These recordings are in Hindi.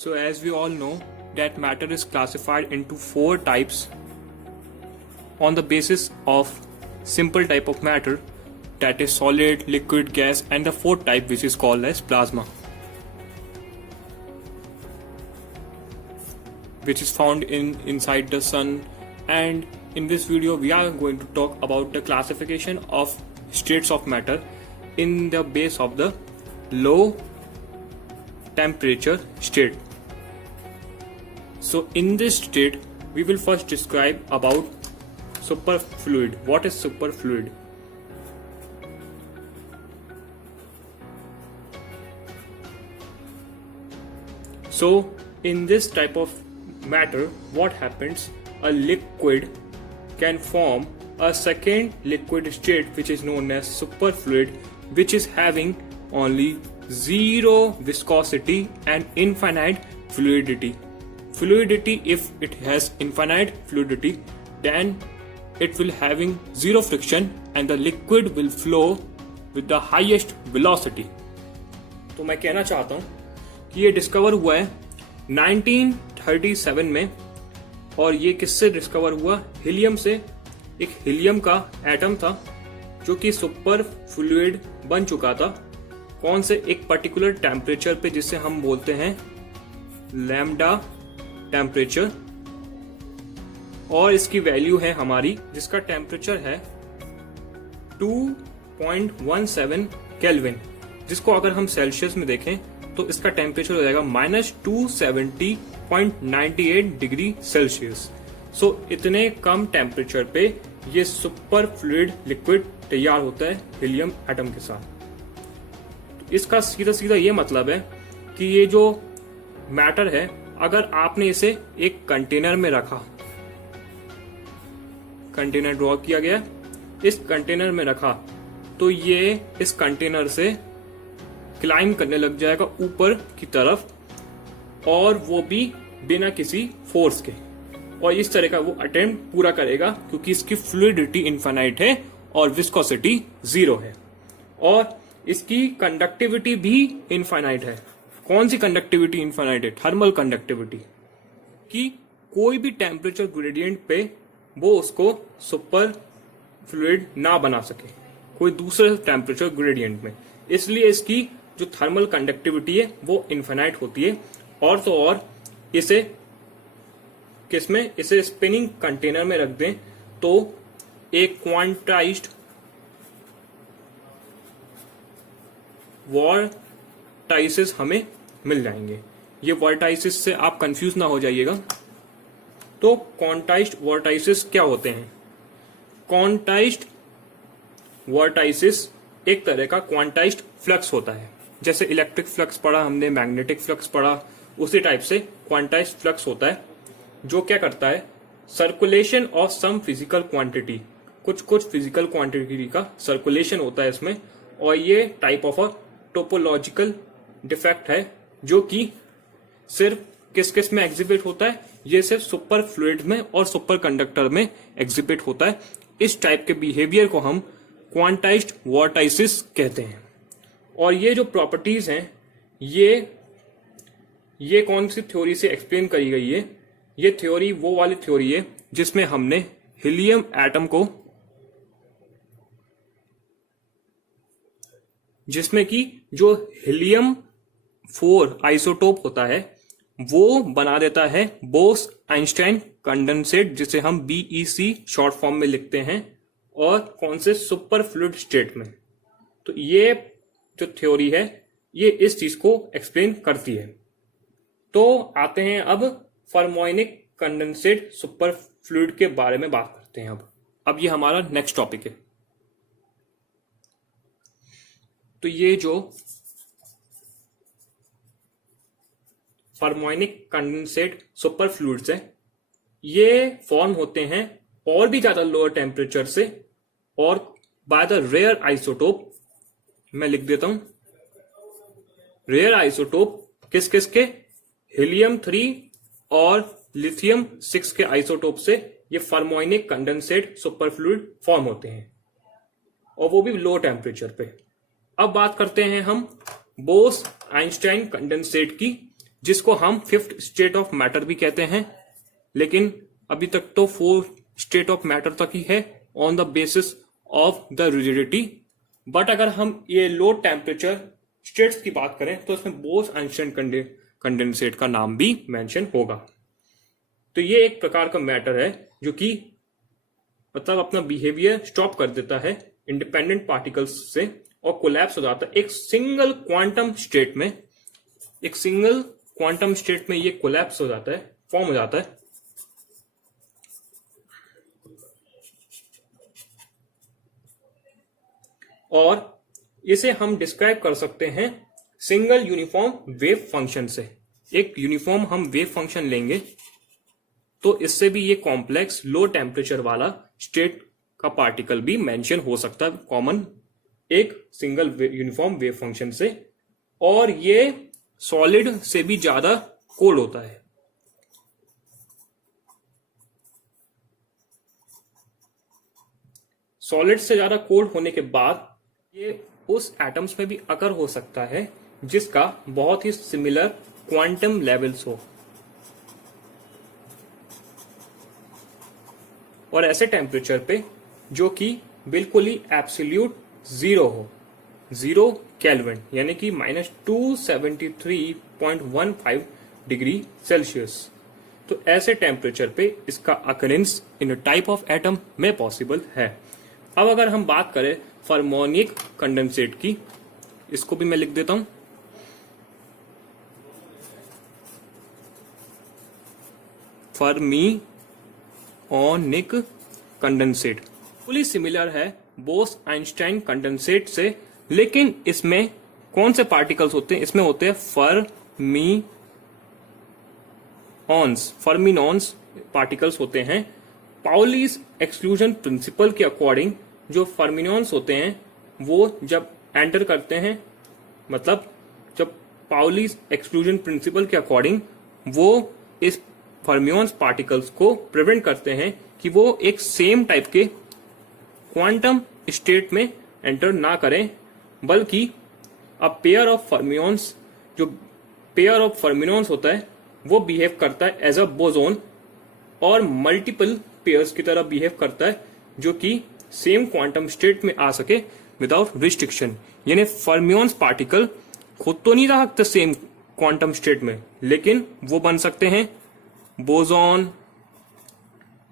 So as we all know that matter is classified into 4 types on the basis of simple type of matter, that is solid, liquid, gas, and the 4th type which is called as plasma, which is found inside the sun. And in this video we are going to talk about the classification of states of matter in the base of the low temperature state. So in this state we will first describe about superfluid. What is superfluid? So in this type of matter, what happens? A liquid can form a second liquid state which is known as superfluid, which is having only zero viscosity and infinite fluidity. Fluidity, if it has infinite fluidity, then it will having zero friction and the liquid will flow with the highest velocity. तो मैं कहना चाहता हूँ कि ये डिस्कवर हुआ है 1937 में, और ये किससे डिस्कवर हुआ? हीलियम से। एक हीलियम का एटम था जो कि सुपर फ्लूइड बन चुका था। कौन से? एक पर्टिकुलर टेम्परेचर पे, जिसे हम बोलते हैं लैम्डा टेम्परेचर, और इसकी वैल्यू है हमारी, जिसका टेम्परेचर है 2.17 केल्विन, जिसको अगर हम सेल्सियस में देखें तो इसका टेम्परेचर हो जाएगा -270.98 डिग्री सेल्सियस। सो इतने कम टेम्परेचर पे ये सुपर फ्लूइड लिक्विड तैयार होता है हीलियम एटम के साथ। तो इसका सीधा सीधा ये मतलब है कि ये जो मैटर है, अगर आपने इसे एक कंटेनर में रखा, कंटेनर ड्रॉ किया गया, इस कंटेनर में रखा, तो ये इस कंटेनर से क्लाइंब करने लग जाएगा ऊपर की तरफ, और वो भी बिना किसी फोर्स के, और इस तरह का वो अटेम्प्ट पूरा करेगा क्योंकि इसकी फ्लूइडिटी इनफाइनाइट है और विस्कोसिटी 0 है, और इसकी कंडक्टिविटी भी इनफाइनाइट है। कौन सी कंडक्टिविटी इनफाइनाइट है? थर्मल कंडक्टिविटी, कि कोई भी टेम्परेचर ग्रेडियंट पे वो उसको सुपर फ्लूइड ना बना सके कोई दूसरे टेम्परेचर ग्रेडियंट में। इसलिए इसकी जो थर्मल कंडक्टिविटी है वो इनफाइनाइट होती है। और तो और इसे किसमें? इसे स्पिनिंग कंटेनर में रख दें तो एक क्वांटाइज्ड वॉर्टाइसिस हमें मिल जाएंगे। ये वॉर्टाइसिस से आप कंफ्यूज ना हो जाइएगा। तो क्वांटाइज्ड वॉर्टाइसिस क्या होते हैं? क्वांटाइज्ड वॉर्टाइसिस एक तरह का क्वांटाइज्ड फ्लक्स होता है। जैसे इलेक्ट्रिक फ्लक्स पढ़ा हमने, मैग्नेटिक फ्लक्स पढ़ा, उसी टाइप से क्वांटाइज्ड फ्लक्स होता है, जो क्या करता है? Circulation of some physical quantity, कुछ फिजिकल क्वांटिटी का सर्कुलेशन होता है इसमें। और ये type of a topological defect है, जो कि सिर्फ किस किस में एग्जिबिट होता है? ये सिर्फ सुपर फ्लूइड में और सुपर कंडक्टर में एग्जिबिट होता है। इस टाइप के बिहेवियर को हम क्वांटाइज्ड वॉर्टाइसिस कहते हैं। और ये जो प्रॉपर्टीज हैं, ये कौन सी थ्योरी से एक्सप्लेन करी गई है? ये थ्योरी वो वाली थ्योरी है जिसमें हमने हीलियम एटम को, जिसमें कि जो हीलियम 4 आइसोटोप होता है वो बना देता है बोस-आइंस्टाइन कंडेंसेट, जिसे हम BEC शॉर्ट फॉर्म में लिखते हैं, और कौन से? सुपर फ्लूइड स्टेट में। तो ये जो थ्योरी है ये इस चीज को एक्सप्लेन करती है। तो आते हैं अब फर्मोनिक कंडेंसेट सुपर फ्लूइड के बारे में बात करते हैं। अब ये हमारा नेक्स्ट टॉपिक है। तो ये जो फर्मोनिक कंडेंसेट सुपर फ्लूइड्स है, ये फॉर्म होते हैं और भी ज्यादा लोअर टेम्परेचर से, और बाय द रेयर आइसोटोप। मैं लिख देता हूं, रेयर आइसोटोप किस किस के? हीलियम 3 और लिथियम 6 के आइसोटोप से ये फर्मोनिक कंडेंसेट सुपरफ्लूइड फॉर्म होते हैं, और वो भी लो टेम्परेचर पे। अब बात करते हैं हम बोस आइंस्टाइन कंडेंसेट की, जिसको हम फिफ्थ स्टेट ऑफ मैटर भी कहते हैं। लेकिन अभी तक तो फोर्थ स्टेट ऑफ मैटर तक ही है on the basis of the rigidity. But अगर हम ये लो टेम्परेचर स्टेट्स की बात करें तो इसमें बोस-आइंस्टाइन कंडेंसेट का नाम भी मेंशन होगा। तो ये एक प्रकार का मैटर है जो कि मतलब अपना बिहेवियर स्टॉप कर देता है इंडिपेंडेंट पार्टिकल्स से और कोलैप्स हो जाता है एक सिंगल क्वांटम स्टेट में। एक सिंगल क्वांटम स्टेट में ये कोलैप्स हो जाता है, फॉर्म हो जाता है। और इसे हम डिस्क्राइब कर सकते हैं सिंगल यूनिफॉर्म वेव फंक्शन से। एक यूनिफॉर्म हम वेव फंक्शन लेंगे तो इससे भी ये कॉम्प्लेक्स लो टेम्परेचर वाला स्टेट का पार्टिकल भी मेंशन हो सकता है कॉमन एक सिंगल यूनिफॉर्म वेव फंक्शन से। और ये सॉलिड से भी ज्यादा कोल्ड होता है। सॉलिड से ज्यादा कोल्ड होने के बाद ये उस एटम्स में भी अकर हो सकता है जिसका बहुत ही सिमिलर क्वांटम लेवल्स हो। और ऐसे टेम्परेचर पे जो कि बिल्कुल ही एब्सोल्यूट जीरो हो, 0 केल्विन यानी कि -273.15 डिग्री सेल्सियस। तो ऐसे टेम्परेचर पे इसका occurrence in a type of atom में पॉसिबल है। अब अगर हम बात करें फर्मोनिक कंडेंसेट की, इसको भी मैं लिख देता हूं। फर्मिओनिक कंडेंसेट फुली सिमिलर है बोस-आइंस्टाइन कंडेंसेट से, लेकिन इसमें कौन से पार्टिकल्स होते हैं? इसमें होते हैं फर्मिनॉन्स पार्टिकल्स होते हैं। पाउलीज एक्सक्लूजन प्रिंसिपल के अकॉर्डिंग जो फर्मिनॉन्स होते हैं वो जब एंटर करते हैं, मतलब जब पाउलीज एक्सक्लूजन प्रिंसिपल के अकॉर्डिंग वो इस फर्मियॉन्स पार्टिकल्स को प्रिवेंट करते हैं कि वो एक सेम टाइप के क्वांटम स्टेट में एंटर ना करें, बल्कि अ पेयर ऑफ फर्मियॉन्स, जो पेयर ऑफ फर्मियॉन्स होता है वो बिहेव करता है एज अ बोसोन और मल्टीपल पेयर्स की तरह बिहेव करता है जो कि सेम क्वांटम स्टेट में आ सके विदाउट रिस्ट्रिक्शन। यानी फर्मियॉन्स पार्टिकल खुद तो नहीं रह सकते सेम क्वांटम स्टेट में, लेकिन वो बन सकते हैं बोसोन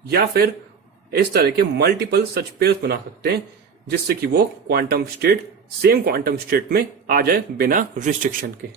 या फिर इस तरह के मल्टीपल सच पेयर्स बना सकते हैं जिससे कि वो quantum state same quantum state में आ जाए बिना रिस्ट्रिक्शन के।